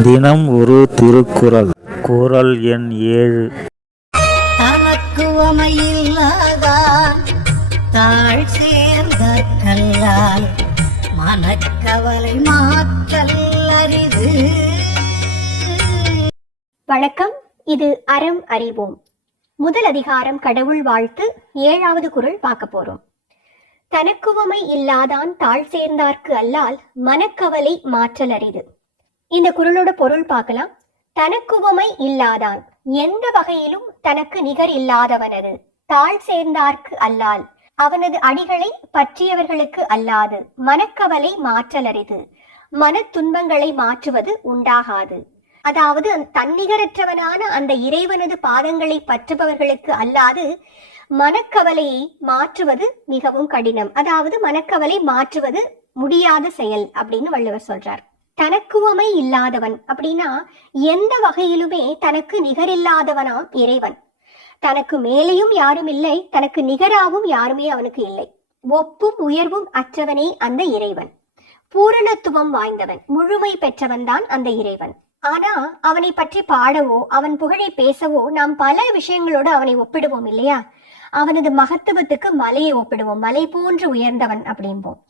தினம் ஒரு திருக்குறள். குறள் எண் ஏழு. தனக்குவமையில்லாதான் தாழ் சேர்ந்த கல்லால் மனக்கவலை மாற்றல் அரிது. வணக்கம் இது அறம் அறிவோம். முதல் அதிகாரம் கடவுள் வாழ்த்து ஏழாவது குறள் பார்க்க போறோம். தனக்குவமை இல்லாதான் தாழ் சேர்ந்தார்க்கு அல்லால் மனக்கவலை மாற்றல் அரிது. இந்த குரலோட பொருள் பார்க்கலாம். தனக்குவமை இல்லாதான். எந்த வகையிலும் தனக்கு நிகர் இல்லாதவனது. தாழ் சேர்ந்தார்க்கு அல்லால். அவனது அடிகளை பற்றியவர்களுக்கு அல்லாது. மனக்கவலை மாற்றலரிது மன மனத் துன்பங்களை மாற்றுவது உண்டாகாது. அதாவது தன்னிகரற்றவனான அந்த இறைவனது பாதங்களை பற்றுபவர்களுக்கு அல்லாது மனக்கவலையை மாற்றுவது மிகவும் கடினம். அதாவது மனக்கவலை மாற்றுவது முடியாத செயல் அப்படின்னு வள்ளுவர் சொல்றார். தனக்குவமை இல்லாதவன் அப்படின்னா எந்த வகையிலுமே தனக்கு நிகரில்லாதவனாம் இறைவன். தனக்கு மேலேயும் யாரும் இல்லை தனக்கு நிகராகவும் யாருமே அவனுக்கு இல்லை. ஒப்பும் உயர்வும் அற்றவனே அந்த இறைவன். பூரணத்துவம் வாய்ந்தவன் முழுமை பெற்றவன் தான் அந்த இறைவன். ஆனா அவனை பற்றி பாடவோ அவன் புகழை பேசவோ நாம் பல விஷயங்களோடு அவனை ஒப்பிடுவோம் இல்லையா? அவனது மகத்துவத்துக்கு மலையை ஒப்பிடுவோம் மலை போன்று உயர்ந்தவன் அப்படிம்போம்.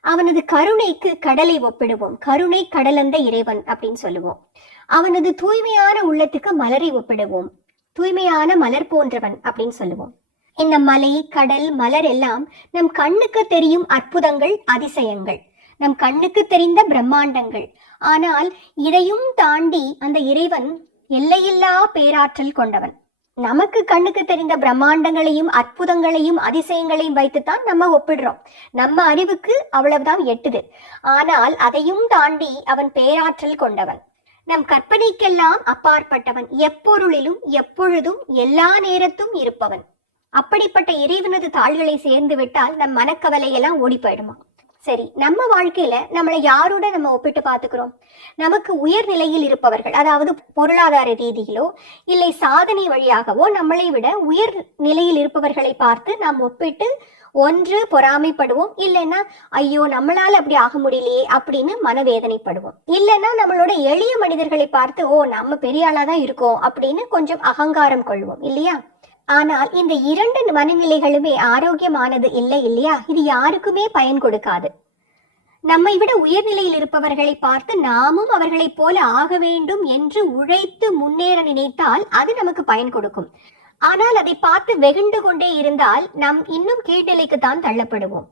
அவனது கருணைக்கு கடலை ஒப்பிடுவோம். கருணை கடலந்த இறைவன் அப்படின்னு சொல்லுவோம். அவனது தூய்மையான உள்ளத்துக்கு மலரை ஒப்பிடுவோம். தூய்மையான மலர் போன்றவன் அப்படின்னு சொல்லுவோம். இந்த மலை கடல் மலர் எல்லாம் நம் கண்ணுக்கு தெரியும் அற்புதங்கள் அதிசயங்கள். நம் கண்ணுக்கு தெரிந்த பிரம்மாண்டங்கள். ஆனால் இதையும் தாண்டி அந்த இறைவன் எல்லையில்லா பேராற்றல் கொண்டவன். நமக்கு கண்ணுக்கு தெரிந்த பிரம்மாண்டங்களையும் அற்புதங்களையும் அதிசயங்களையும் வைத்துத்தான் நம்ம ஒப்பிடுறோம். நம்ம அறிவுக்கு அவ்வளவுதான் எட்டுது. ஆனால் அதையும் தாண்டி அவன் பேராற்றல் கொண்டவன். நம் கற்பனைக்கெல்லாம் அப்பாற்பட்டவன். எப்பொருளிலும் எப்பொழுதும் எல்லா நேரத்தும் இருப்பவன். அப்படிப்பட்ட இறைவனது தாள்களை சேர்ந்து விட்டால் நம் மனக்கவலையெல்லாம் ஓடி போயிடுமா? சரி நம்ம வாழ்க்கையில நம்மளை யாரோட நம்ம ஒப்பிட்டு பார்த்துக்கிறோம்? நமக்கு உயர் நிலையில் இருப்பவர்கள் அதாவது பொருளாதார ரீதியிலோ இல்லை சாதனை வழியாகவோ நம்மளை விட உயர் நிலையில் இருப்பவர்களை பார்த்து நாம் ஒப்பிட்டு ஒன்று பொறாமைப்படுவோம். இல்லைன்னா ஐயோ நம்மளால அப்படி ஆக முடியலையே அப்படின்னு மனவேதனைப்படுவோம். இல்லைன்னா நம்மளோட எளிய மனிதர்களை பார்த்து ஓ நம்ம பெரிய ஆளா தான் இருக்கோம் அப்படின்னு கொஞ்சம் அகங்காரம் கொள்வோம். இல்லையா? ஆனால் இந்த இரண்டு மனநிலைகளுமே ஆரோக்கியமானது இல்லை இல்லையா? இது யாருக்குமே பயன் கொடுக்காது. நம்மை விட உயர்நிலையில் இருப்பவர்களை பார்த்து நாமும் அவர்களைப் போல ஆக வேண்டும் என்று உழைத்து முன்னேற நினைத்தால் அது நமக்கு பயன் கொடுக்கும். ஆனால் அதை பார்த்து வெகுண்டு கொண்டே இருந்தால் நாம் இன்னும் கீழ்நிலைக்கு தான் தள்ளப்படுவோம்.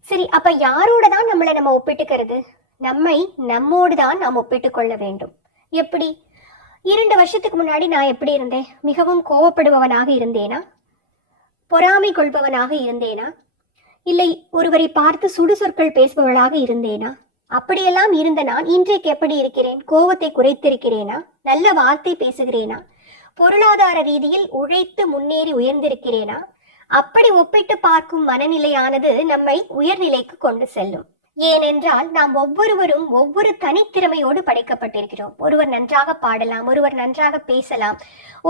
சரி அப்ப யாரோட தான் நம்மளை நம்ம ஒப்பிட்டுக்கிறது? நம்மை நம்மோடு தான் நாம் ஒப்பிட்டுக் கொள்ள வேண்டும். எப்படி? இரண்டு வருஷத்துக்கு முன்னாடி நான் எப்படி இருந்தேன்? மிகவும் கோவப்படுபவனாக இருந்தேனா? பொறாமை கொள்பவனாக இருந்தேனா? இல்லை ஒருவரை பார்த்து சுடு சொற்கள் பேசுபவளாக இருந்தேனா? அப்படியெல்லாம் இருந்த நான் இன்றைக்கு எப்படி இருக்கிறேன்? கோவத்தை குறைத்திருக்கிறேனா? நல்ல வார்த்தை பேசுகிறேனா? பொருளாதார ரீதியில் உழைத்து முன்னேறி உயர்ந்திருக்கிறேனா? அப்படி ஒப்பிட்டு பார்க்கும் மனநிலையானது நம்மை உயர்நிலைக்கு கொண்டு செல்லும். ஏனென்றால் நாம் ஒவ்வொருவரும் ஒவ்வொரு தனித்திறமையோடு படைக்கப்பட்டிருக்கிறோம். ஒருவர் நன்றாக பாடலாம் ஒருவர் நன்றாக பேசலாம்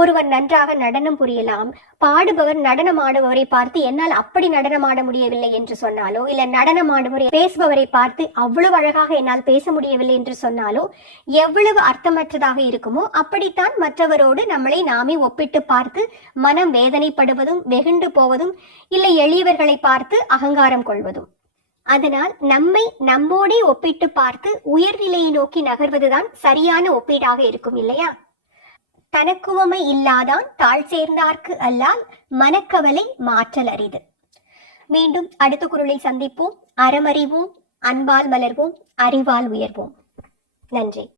ஒருவர் நன்றாக நடனம் புரியலாம். பாடுபவர் நடனம் ஆடுபவரை பார்த்து என்னால் அப்படி நடனம் ஆட முடியவில்லை என்று சொன்னாலோ இல்ல நடனம் ஆடுபவரை பேசுபவரை பார்த்து அவ்வளவு அழகாக என்னால் பேச முடியவில்லை என்று சொன்னாலோ எவ்வளவு அர்த்தமற்றதாக இருக்குமோ அப்படித்தான் மற்றவரோடு நம்மளை நாமே ஒப்பிட்டு பார்த்து மனம் வேதனைப்படுவதும் வெகுண்டு போவதும் இல்லை எளியவர்களை பார்த்து அகங்காரம் கொள்வதும். அதனால் நம்மை நம்மோடே ஒப்பிட்டு பார்த்து உயர்நிலையை நோக்கி நகர்வதுதான் சரியான ஒப்பீடாக இருக்கும் இல்லையா? தனக்குவமை இல்லாதான் தாழ் சேர்ந்தார்க்கு அல்லால் மனக்கவலை மாற்றல் அரிது. மீண்டும் அடுத்த குரலை சந்திப்போம். அறமறிவோம் அன்பால் மலர்வோம் அறிவால் உயர்வோம். நன்றி.